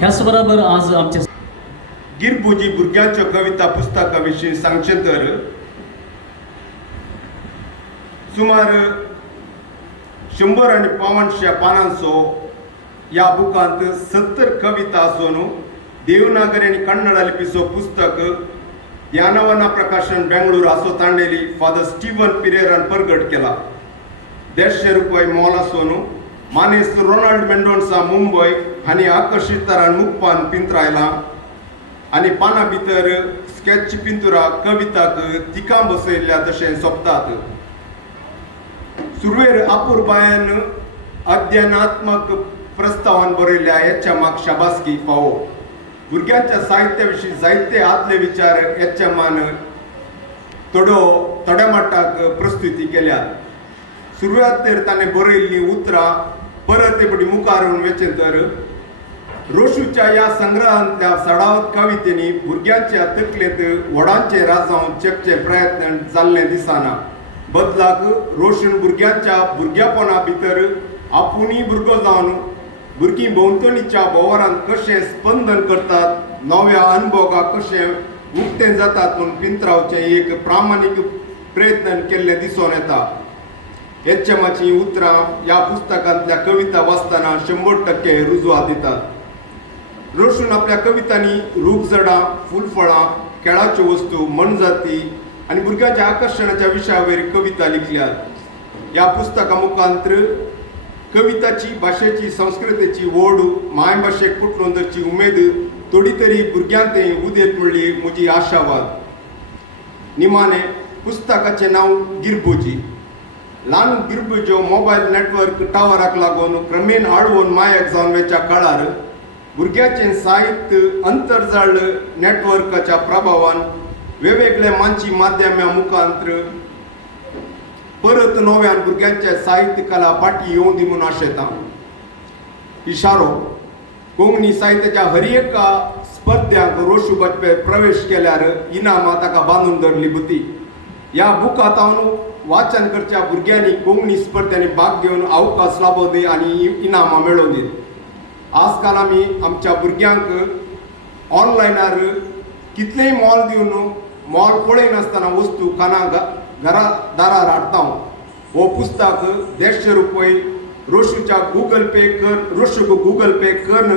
ह्याचबरोबर आज आमच्या गिरबुजी भुरग्यांच्या कविता पुस्तका विशीं सांगचें तर सुमार 100 पानांचो ह्या बुकांत 70 कविता आसून देवनागरी आनी कन्नड लिपीचो पुस्तक ध्यानवना प्रकाशन बेंगळूर आसो तांडेली फादर स्टीवन पिरेरान प्रगट केला. 150 रुपये मोल आसून मानेस रोनाल्ड मेंडोन्सा मुंबय हांणी आकर्शीत तरान मुखपान पिंतरायलां आनी पानां भितर स्केच पिंतुरा कविताक तिकां बसयल्ल्या तशें सोंपतात. सुरवेर आपुरबायन अध्ययनात्मक प्रस्तावान बरयल्ल्या एचएमाक शाबासकी फावो. भुरग्यांच्या साहित्या विशीं जायते आदले विचार एचएमान थोड्या मट्टाक प्रस्तुती केल्यात. सुरवातेर ताणें बरयल्लीं उतरां परत एपटी मुखार वेचें तर रोशूच्या ह्या संग्रहांतल्या सडावत कवितेनी भुरग्यांच्या तकलेंत व्हडांचें राजावन चेपचे प्रयत्न जाल्ले दिसना. बदलाक रोशन भुरग्यांच्या भुरग्यापणा भितर आपुणूय भुरगो जावन भुरगीं भोंवतणीच्या भोवरांत कशें स्पंदन करतात, नव्या अनुभवाक कशें उक्तें जातात म्हूण पिंतरावचें एक प्रामाणीक प्रयत्न केल्लें दिसून येता. एचएमाची उतरां ह्या पुस्तकांतल्या कविता वाचतना 100% रुजवात दितात. रोशन आपल्या कवितांनी रूखजडां, फुलफळां, खेळाच्यो वस्तू, मनजाती आनी भुरग्यांच्या आकर्शणाच्या विशयावयर कविता लिखल्यात. ह्या पुस्तका मुखांतर कविताची, भाशेची, संस्कृतेची ओड, मायभाशेक पुटलून धरची उमेद थोडी तरी भुरग्यांतय उदेत म्हणली म्हजी आशावाद. निमाणें पुस्तकाचें नांव गिरबुजी. ल्हान गिरबुज्यो मोबायल नेटवर्क टावराक लागून क्रमेन आडवून मायक जावन वेच्या काळार भुरग्याचें साहित्य अंतरजाळ नेटवर्काच्या प्रभावान वेगवेगळ्या मानची माध्यमां मुखांतर परत नव्यान भुरग्यांच्या साहित्य कला फाटी येवं दी म्हूण आशेतां. इशारो कोंकणी साहित्याच्या हर एका स्पर्ध्यांक रोशू बचपे प्रवेश केल्यार इनामां ताका बांदून धरली बुती. ह्या बुकांत हांव वाचन करच्या भुरग्यांनी कोंकणी स्पर्धांनी भाग घेवन अवकाश लाबो दी आनी इनामां मेळोवन दीत. आजकाल आमी आमच्या भुरग्यांक ऑनलायनार कितलेंय मोल दिवन मोल पळयनासतना वस्तू काना घरा दारार हाडटा. हो पुस्तक 150 रुपये रोशूच्या गूगल पे कर, रोशूक गूगल पे करून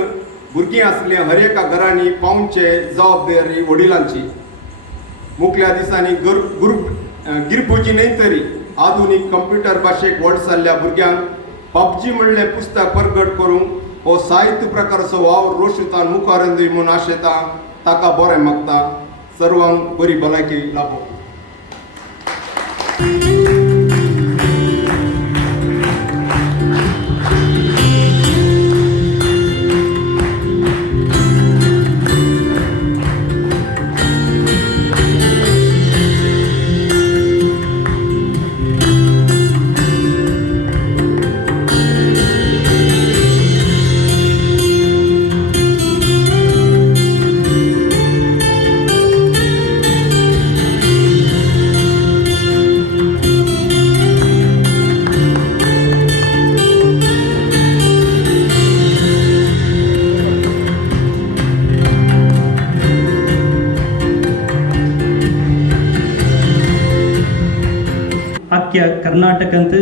भुरगीं आसले हर एका घरांनी पावचे जबाबदारी वडिलांची. मुखल्या दिसांनी गिरबुजी न्हय तरी आधुनीक कंप्युटर भाशेक व्हड जाल्ल्या भुरग्यांक पापजी म्हणले पुस्तक प्रगट करूंक हो साहित्य प्रकारचो वावर रोशुतान मुखार येतय म्हूण आशेता ताका बरें मागता. सर्वांक बरी भलायकी लाभो. अख्ख्या कर्नाटकांत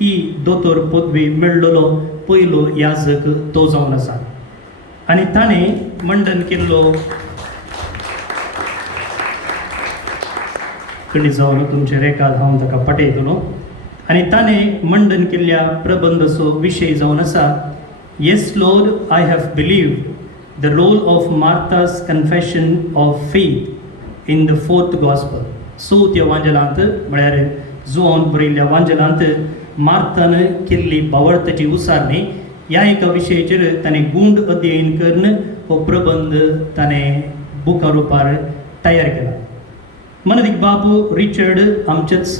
ही दोतोर पदवी मेळ्ळलो पयलो याजक तो जावन आसा आनी ताणें मंडन केल्लो कडी जावन तुमचे रेखाद हांव ताका पाठयतलो आनी ताणें मंडन केल्ल्या प्रबंधाचो विशय जावन आसा yes lord I have believed the role of Martha's confession of faith in the fourth gospel. चवथ्या वांजलांत म्हळ्यार जुआन बरयल्ल्या वांजलांत मार्थान केल्ली बावळताची उसारणी ह्या एका विशयाचेर ताणें गूंड अध्ययन करून हो प्रबंध ताणें बुका रुपार तयार केला. मनदीक बाबू रिचर्ड आमचेच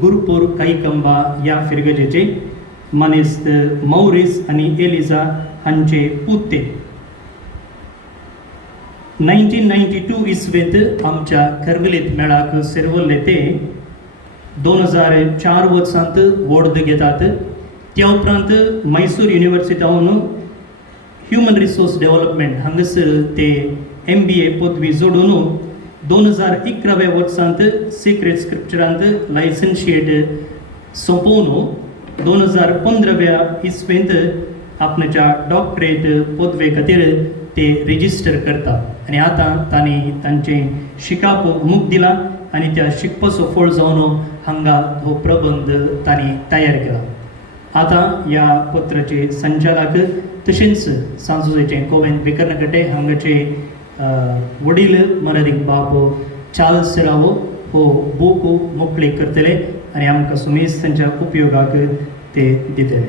गुरुपूर काईकंबा ह्या फिरगजेचे मानेस्त मौरीस आनी एलिझा हांचे पुते. 1992 इसवेंत आमच्या कर्गलीत मेळाक सेरवल्ले ते 2004 वर्सांत वोर्ड घेतात. त्या उपरांत मैसूर युनिवर्सिटीहून ह्युमन रिसोर्स डेव्हलपमेंट हांगासर ते MBA पदवी जोडून 2011 वर्सांत सिक्रेट स्क्रिप्चरांत लायसन्शिएट सोंपोवन 2015 इसवेंत आपणाच्या डॉक्टरेट पदवे खातीर ते रेजिस्टर करता आनी आतां तांणी तांचें शिकाप मूक दिला आनी त्या शिकपाचो फळ जावन हांगा हो प्रबंध तांणी तयार केला. आतां ह्या पत्राचे संचालक तशेंच सांजुचें कोवेंत विकर्णकटे हांगाचे वडील मनदीक बाब चार्ल्स रावो हो बूक मोकळे करतले आनी आमकां सुमेज तांच्या उपयोगाक ते दितले.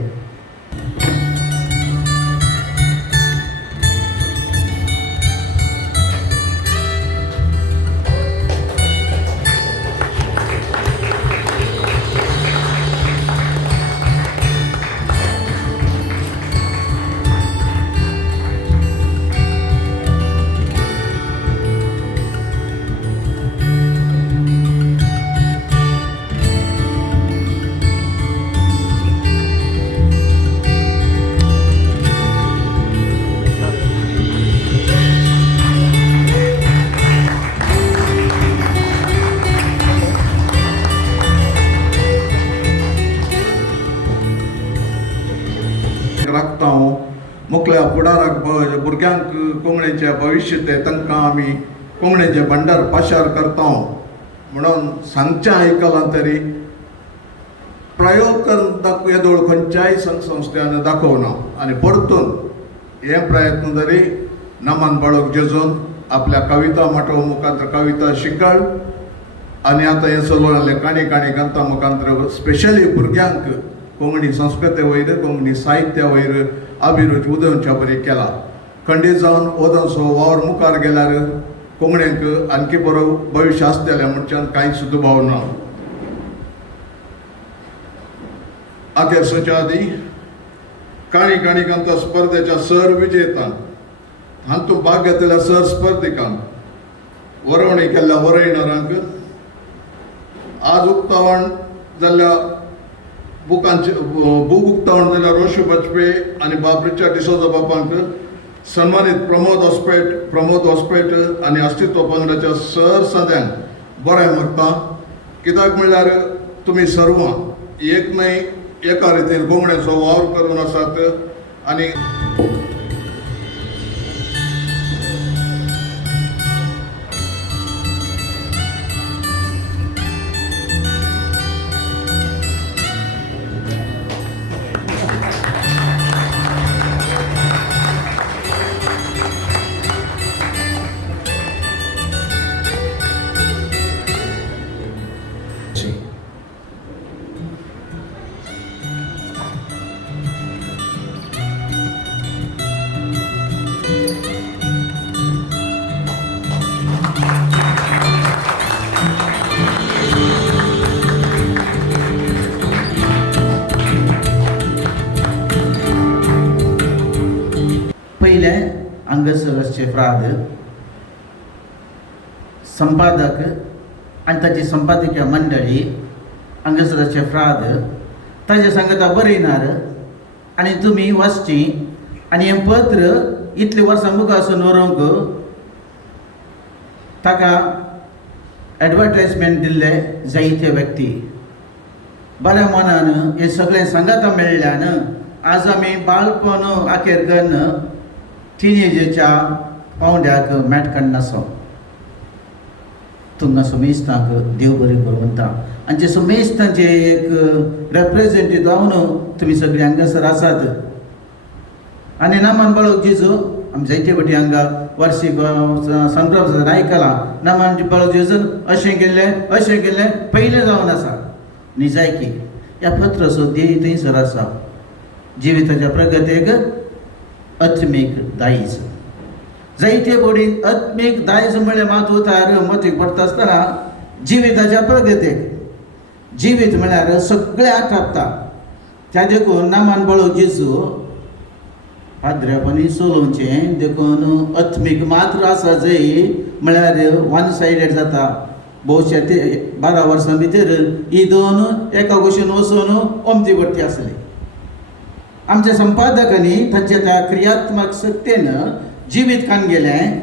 राखता हांव मुखल्या फुडाराक भुरग्यांक कोंकणीचें भविश्य तें तांकां आमी कोंकणीचें भंडार पाशार करता म्हणून सांगचें आयकलां तरी प्रयोग करून येदोळ खंयच्याय संस्थेन दाखोवना आनी परतून हे प्रयत्न तरी नमन बाळोक जेजून आपल्या कविता माटोव मुखार कविता शिकळ आनी आतां हे चलोवन काणी गंता मुखार स्पेशली भुरग्यांक कोंकणी संस्कृते वयर कोंकणी साहित्या वयर अभिरुची उदोवच्या बरी केला. खंडीत जावन ओदोसो वावर मुखार गेल्यार कोंकणीक आणखी बरो भविश्य आसतलें म्हणच्यान कांयच दुबाव ना. अखेर सोच्या आदी काणी गंता स्पर्धेच्या सर विजेतांक हातूंत भाग घेतलेल्या सर स्पर्धिकांक वरवणी केल्ल्या वरयणारांक आज उक्तावण जाल्ल्या बुकांचे बूक उक्तावण जाल्ल्या रोशू बजपे आनी बाब रिचर्ड डिसोजा बापांक सन्मानीत प्रमोद हॉस्पेट आनी अस्तित्व पंगडाच्या सर सद्यांक बरें मागता. कित्याक म्हणल्यार तुमी सर्वां एक न्हय एका रितीन कोंकणीचो वावर करून आसात आनी पहिले हांगसरचे फ्राद संपादक आनी ताची संपादकीय मंडळी हांगसरचे फ्राद ताजे सांगता बरयणार आनी तुमी वाचची आनी हें पत्र इतली वर्सां मुखासून व्हरूंक ताका एडवर्टायजमेंट दिल्ले जायते व्यक्ती बऱ्या मनान हें सगळें सांगाता मेळ्ळ्यान आज आमी बाळपण आखेर कन्न टिनेजेच्या पावंड्याक मेटकान नासो तुमकां सुमेस्तांक देव बरें करूं म्हणटा आनी जे सुमेस्तांचे एक रेप्रेजेंटेटिव्ह जावन तुमी सगळीं हांगासर आसात आनी नामान बाळक जेजू आमी जायते फाटी हांगा वार्षिक संप्रदाय आयकलां नामान बाळक जेजून अशें केल्लें पयलें जावन आसा निजायकी ह्या पत्राचो ध्येय थंयसर आसा जिविताच्या प्रगतेक आत्मीक दायज जायते पडीन आत्मीक दायज म्हळ्यार मातूतार मतीक पडटा आसतना जिविताच्या प्रगतेक जिवीत म्हळ्यार सगळें आटापता त्या देखून नामान बाळक जेजू पाद्र्यापणी सोलोवचें देखून आत्मीक मात्र आसा जंय म्हळ्यार वन सायडेड जाता भोवशे 12 वर्सां भितर ही दोन एका भशेन वचून ओमती पडटी आसली आमच्या संपादकांनी तांच्या त्या क्रियात्मक शक्तीन जिवीत कान गेलें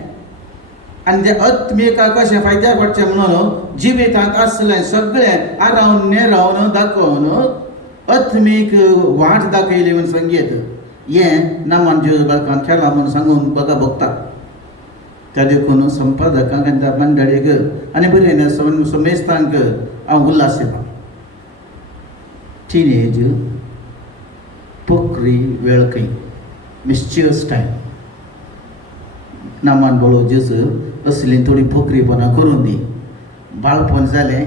आनी ते आत्मिकाक कशें फायद्याक पडचें म्हणून जिवितांत आसलें सगळें आरावन नेरावन दाखोवन आत्मीक वाट दाखयली म्हूण संगीत हें नामान जेजू बाळकान केलां म्हूण सांगून बघा भोगता त्या देखून संपादकांक आनी त्या मंडळीक आनी बरें सुमेस्तांक हांव उल्हास दिता टिनेज पोखरी वेळ खंय मिस्चियस टायम नामान बाळक जेजू असली थोडी पोखरीपणां करून दी बाळपण जालें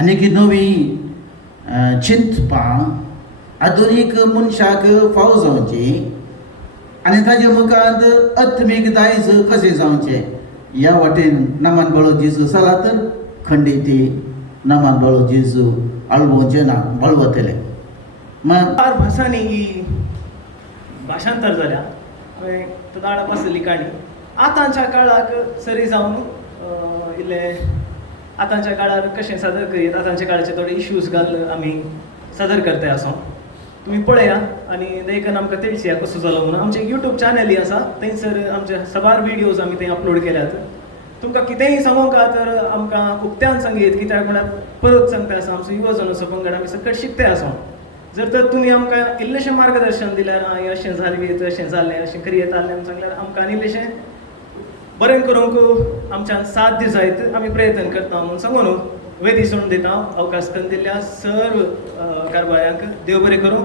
आनीक नवी चिंतपां आधुनीक मनशाक फाव जावची आनी ताच्या मुखांत आत्मीक दायज कशें जावचें ह्या वाटेन नामान बाळक जेजू चला तर खंडिती नामान बाळक जेजू आळवोचें ना बळवतले चार भासांनी ही भाशांतर जाल्या दाडा आसली काणी आतांच्या काळाक सरी जावन इल्ले आतांच्या काळार कशें सादर करीत आतांच्या काळाचे थोडे इश्यूज घाल आमी सादर करताय आसो तुमी पळया आनी देखून आमकां तेळसिया कसो जालो म्हणून आमचें यूट्यूब चॅनलय आसा थंयसर आमचे सबार व्हिडियोज आमी थंय अपलोड केल्यात तुमकां कितेंय सांगूंक तर आमकां उक्त्यान सांगीत कित्याक म्हळ्यार परत सांगता आसा आमचो युवा जन पंगड आमी सकट शिकते आसा जर तर तुमी आमकां इल्लेशें मार्गदर्शन दिल्यार हें अशें जालें अशें जालें अशें करी येतालें म्हूण सांगल्यार आमकां आनी इल्लेशें बरें करूंक आमच्यान साथ दी जायत आमी प्रयत्न करता म्हणून सांगून वेदी सोडून दिता अवकाश करून दिल्ल्या सर्व कारभाऱ्यांक देव बरें करूं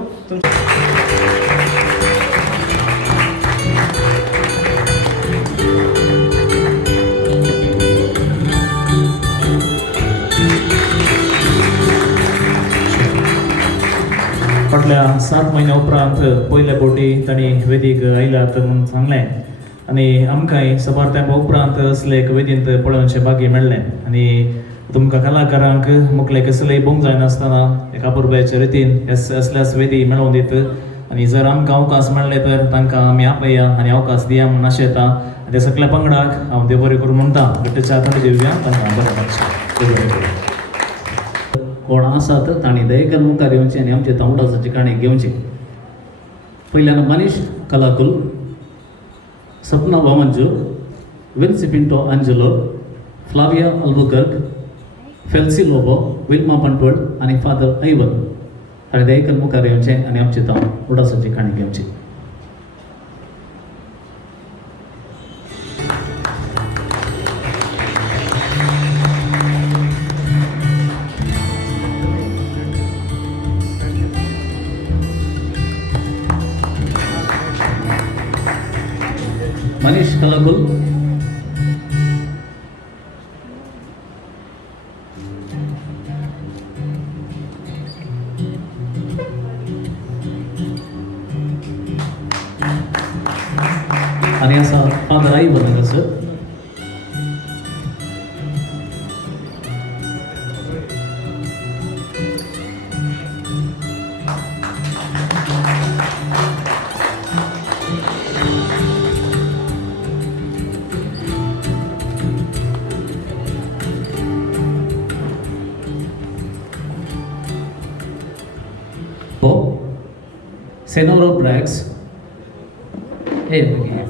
फाटल्या 7 म्हयन्या उपरांत पयल्या बोटी तांणी वेदीक आयल्यात म्हणून सांगलें आनी आमकांय सबार तेंपा उपरांत असले एक वेदींत पळोवनशें भाग्य मेळ्ळें आनी तुमकां कलाकारांक मुखले कसलेय बोंग जायनासतना एका पुरब्याचे रितीन असल्याच वेदी मेळोवन दीत आनी जर आमकां अवकाश मेळ्ळे तर तांकां आमी आपया आनी अवकाश दिया म्हूण आशेता आनी त्या सगळ्या पंगडाक हांव देव बरें करूं म्हणटा गट्टेच्या थंड दिवया तांकां बरें कोण आसात तांणी दयेकर मुखार येवचें आनी आमचे तांबडासाची काणी घेवची पयल्यान मनीश कलाकुल सपना वामंजू विन्सी पिंटो आंजेलो फ्लाविया अल्बुकर्क फेल्सी लोबो विल्मा पंटवड आनी फादर ऐवन हांवें दयेकर मुखार येवचें आनी आमचे तांबडासाची काणी घेवची मनीष कलाकुल आणि असा फादर आई बनत असत Senora Brax. Hey, begin.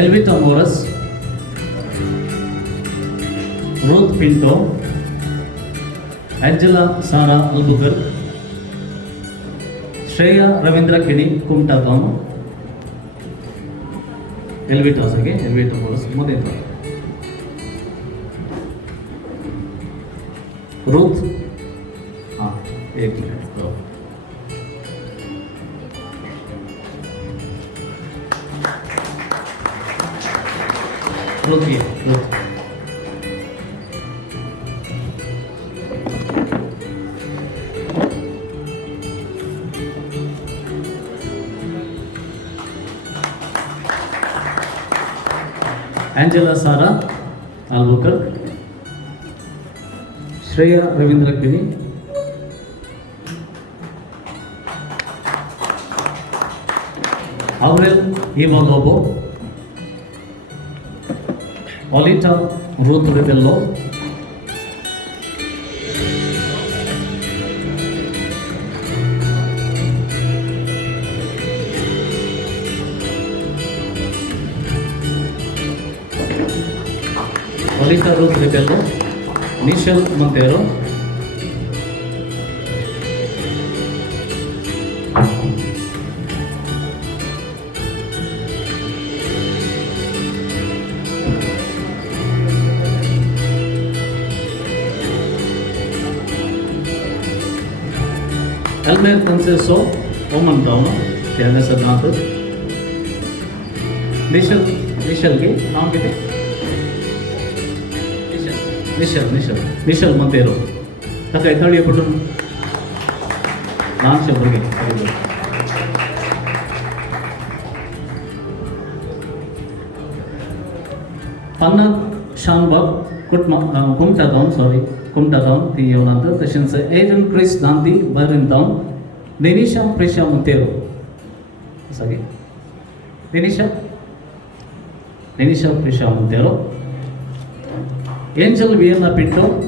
Elvita Morris, Ruth Pinto, Angela Sara Albuquerque, Shreya Ravindra Kini Kumta Town, Elvita again, Elvita Morris, Modena, Ruth, एक minute Ruth here, Ruth. Angela Sara Albuquerque, Shreya Ravindra Kini, Aurel Eva Lobo, Olita Ruth Rebello, Olita Ruth Rebello, Michelle Montero, Elmer Conceso, Oman Down, Tiana Sarnath, Michelle के नाम कितने? Michelle Montero. तक ऐथाड़ी पटुन नाम से बोल गए. Panna Shanbab Kumta Town the Yolanda the Shinsa Aiden Chris Dante Byron Town Denisha Prisha Montero. Again. Denisha Prisha Montero, Angel Vienna Pinto,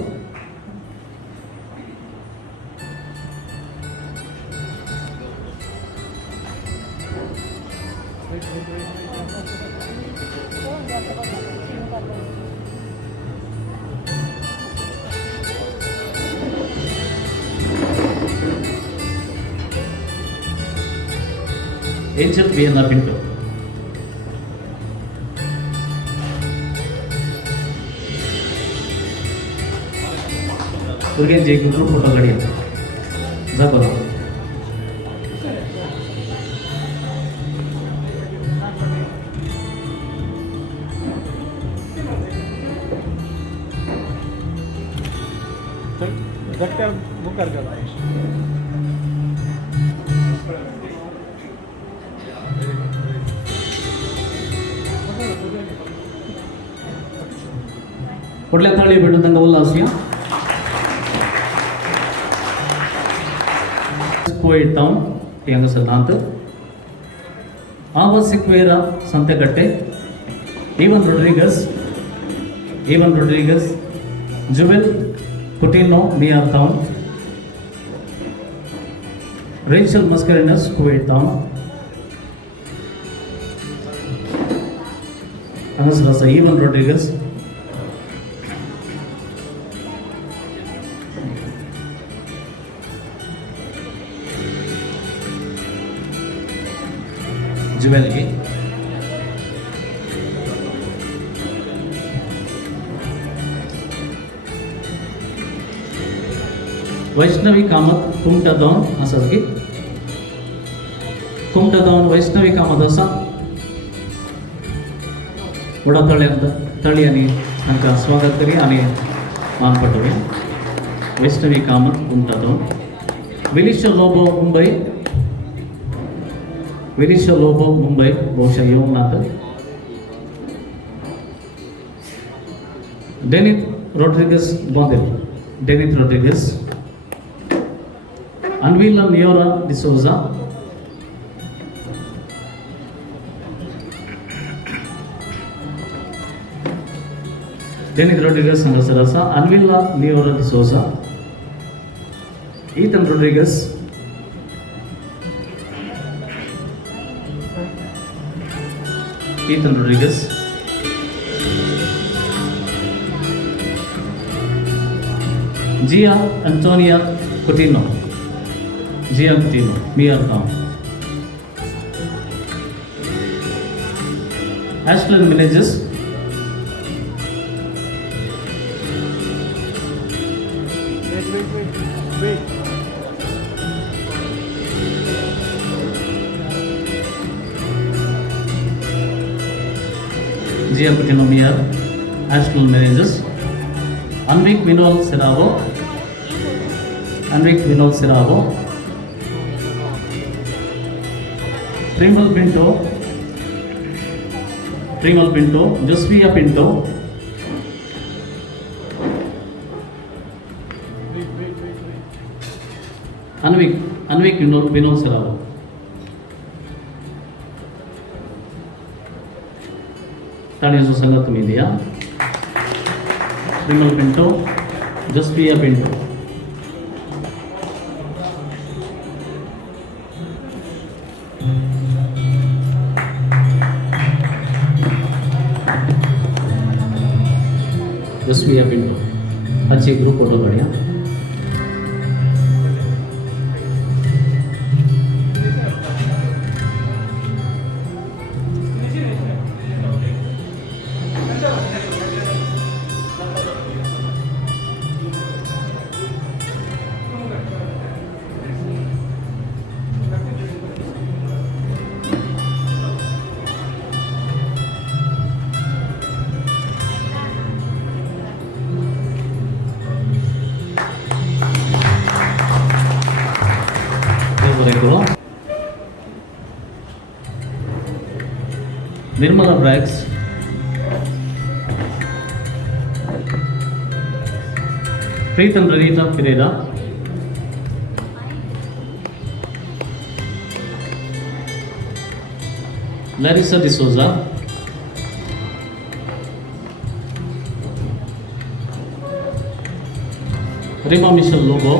Angel Vienna Pinto. Again, Jake group photo gadi. Zabara. धक्का मुकर कर कुठल्या थाळी भेटून त्यांना बोलला असूया Poet Town, Tianga Sarnath, Ava Sequeira Santecate, Evan Rodriguez, Joel Coutinho, Near Town, Rachel Mascarenas, Kuwait Town, Anasrasa Evan Rodriguez, Joel A. Vaishnavi Kamat Kumta Down Asarki Kumta Down Vaishnavi Kamat Asa उडा तळी आणि तांकां स्वागत करी आणि मान पटोवया. वैष्णवी कामत उमटातो. विलिशा लोबो मुंबई बहुशा येऊन नात. डेनिथ Rodrigues Anvila Miora de Souza, Dennis Rodriguez Sangasarasa, Anvila Miora de Souza, Ethan Rodriguez, Gia Antonia Coutinho, Miyartown. Ashland Villages, Wait. Gia Coutinho Miyar, Ashland Villages, Anvik Vinod Seravo, Primal Pinto, Josvia Pinto, Anvik Vinod Seravo. Tanya Susangat Media, Primal Pinto, Josvia Pinto. Josvia Pinto. अच्छी group photo बढ़िया. Nirmala Braggs, Preetham Ranita Pereira, Larissa De Souza, Rima Michelle Lobo,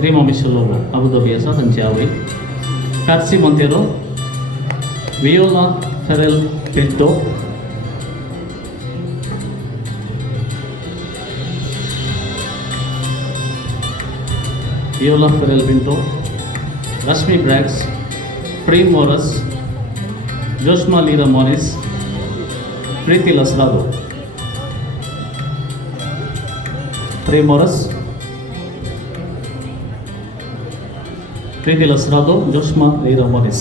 Rima Michelle Lobo, Abu Dhabi Asa Tanjawi, Katsi Montero, Viola Ferrell Pinto, Rashmi Braggs, Prem Morris, Joshma Lira Morris, Preeti Lasrado, Prem Morris, Preeti Lasrado, Joshma Lira Morris.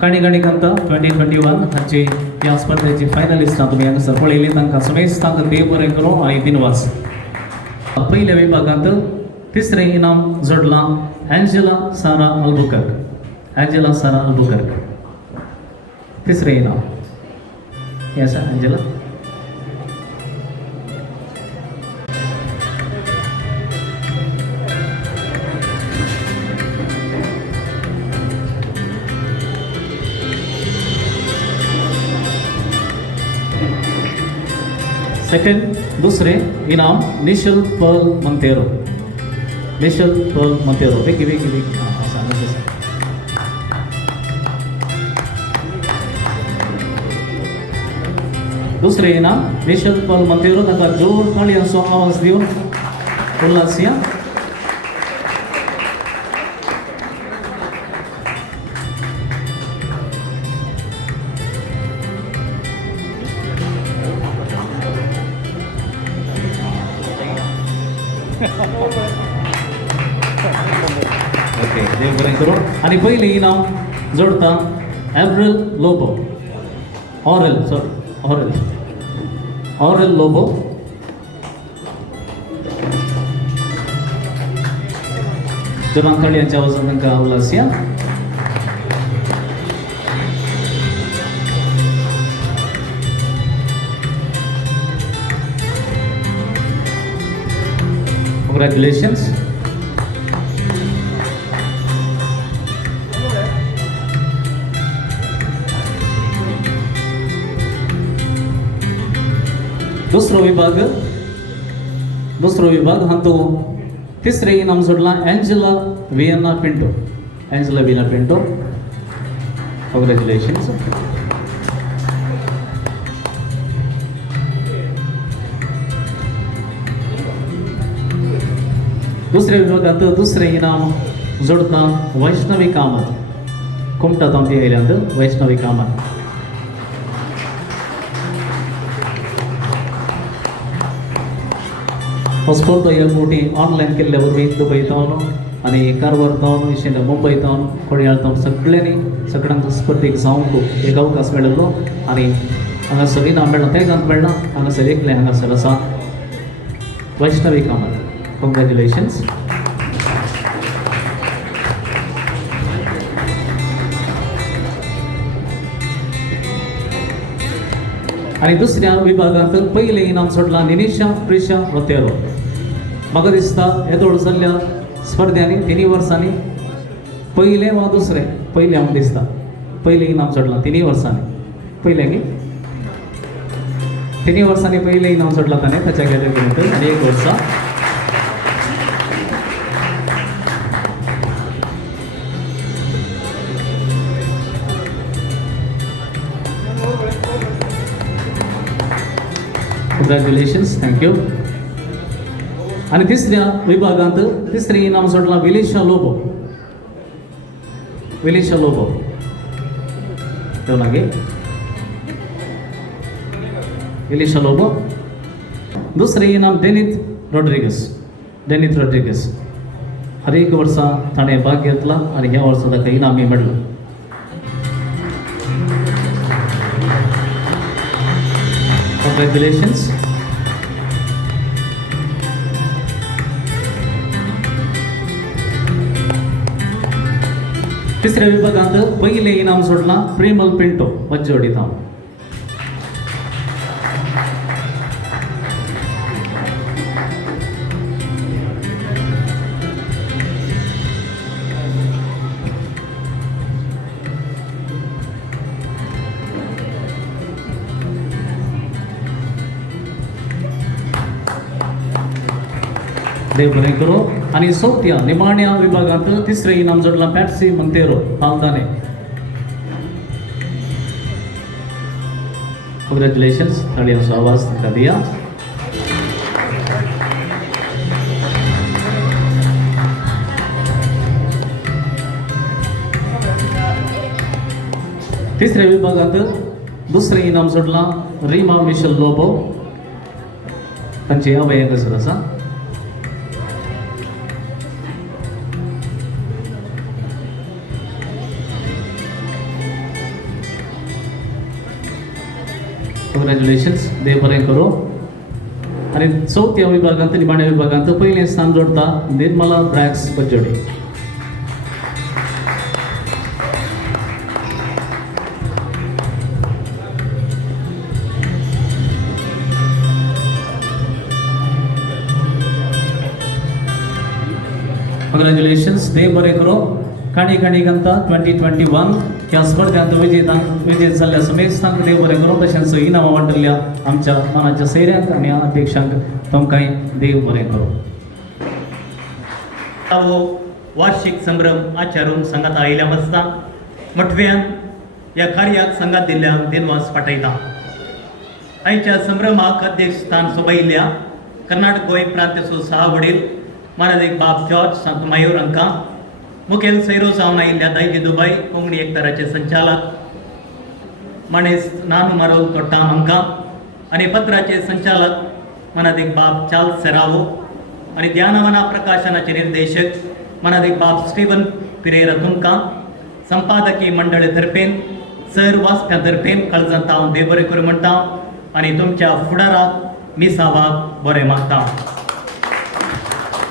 काणिकांत 2021 हाची या स्पर्धेची finalist तुम्ही हांगासर पळयली. तांकां समेस्त तांकां देव बरें करूं आनी दिनवास. पयल्या विभागांत तिसरें इनाम जोडलां एंजेला सारा अल्बुकर्क. तिसरें इनाम येस एंजेला. सेकंड दूसरे इनाम निशल पर्ल मंतेरो. बेगी दुसरे इनाम निशल पर्ल मंतेरो. ताका जोर ताळयांचो आवाज दिवन उल्हासिया. ओके देव बरें करूं. आणि पयलीं इनाम जोडटा एव्रिल लोबो. ऑरेल लोबो. जोरान ताळयांच्या आवाजान तांकां उलासया. Congratulations. दुसरो विभाग हा तो तिसरे इनाम जोडला एंजेला वियना पिंटो. कॉंग्रॅच्युलेशन्स. दुसऱ्या विभागात दुसरे इनाम जोडता वैष्णवी कामत. कुमटा तांती आयल्यांत वैष्णवी कामत. हो स्पर्धा ह्या मोठी ऑनलायन केल्ल्या वरवीं दुबय तावन आनी कारवार तावन इशेंड मुंबय तावन खोडयाळ तावन सगळ्यांक स्पर्धेक जावंक एक अवकाश मेळिल्लो आनी हांगासर इनाम मेळ्ळां तें गांत मेळना. हांगासर एकलें हांगासर आसा वैष्णवी कामत. कॉंग्रॅच्युलेशन्स. आणि दुसऱ्या विभागांत पयलें इनाम सोडलां निनिशा प्रिशा रोतेरो. म्हाका दिसता येदोळ जाल्ल्या स्पर्धांनी 3 वर्सांनी पयलें वा दुसरें पयलें हांव दिसता पयलें इनाम सोडलां 3 वर्सांनी. पयलें न्ही 3 वर्सांनी पयलें इनाम सोडलां ताणें ताच्या कॅटेगरींत आनी 1 वर्सा. कॉंग्रॅच्युलेशन्स. थँक्यू. आणि तिसऱ्या विभागांत तिसरें इनाम सोडलां विलिशा लोबो. विलिशा लोबो. दुसरें इनाम डेनिथ रॉड्रिगस. हर एक वर्सा ताणें भाग घेतला आनी ह्या वर्सा ताका इनामय मेळ्ळां. कॉंग्रॅच्युलेशन्स. तिसऱ्या विभागांत पयलें इनाम सोडलां प्रेमल पिंटो मज्जोडी तावन. देव बरें करूं. आनी चवथ्या निमाण्या विभागांत तिसरें इनाम जोडलां पॅट्सी मोंतेरो पालदाने. कॉंग्रॅच्युलेशन्स. ताळयांचो आवाज ताका दिया. तिसऱ्या विभागांत दुसरें इनाम जोडलां रिमा मिशेल लोबो. तांची आवय हांगासर आसा. कॉंग्रॅच्युलेशन्स. देव बरें करूं. आनी चवथ्या विभागांत निमाण्या विभागांत पयलें स्थान जोडटा निर्मला ब्रॅक्स बज्जोडी. कॉंग्रॅच्युलेशन्स. देव बरें करूं. काणी घंता 2021 ह्या स्पर्धांत विजेत जाल्ल्या समेस्तांक देव बरें करूं. तशेंच इनामां वांटल्ल्या आमच्या मानाच्या सैऱ्यांक आनी अध्यक्षांक तांकांय देव बरें करूं. वार्षिक संभ्रम आचारून संघात आयिल्ल्या बसता मठव्यान ह्या कार्याक संघात दिल्ल्या दिनवास पाठयता. आयच्या संभ्रमाक अध्यक्षस्थान सोबयिल्ल्या कर्नाटक गोंय प्रांत सहा माननीय बाब जॉर्ज सांतमायूर हांकां, मुखेल सैरो जावन आयिल्ल्या दायजी दुबय कोंकणी एकताराचे संचालक मणेश नानू मारोल तोट्टाम हांकां आनी पत्राचे संचालक माननीय बाब चार्ल्स सेरावो, आणि ध्यानवना प्रकाशनाचे निर्देशक मनादी बाब स्टीवन पिरेरा तुमकां संपादकीय मंडळ तर्फेन सर वाचप्यां तर्फेन काळजांत हांव देव बरें करूं म्हणटा आनी तुमच्या फुडाराक मिसावाक बरें मागता.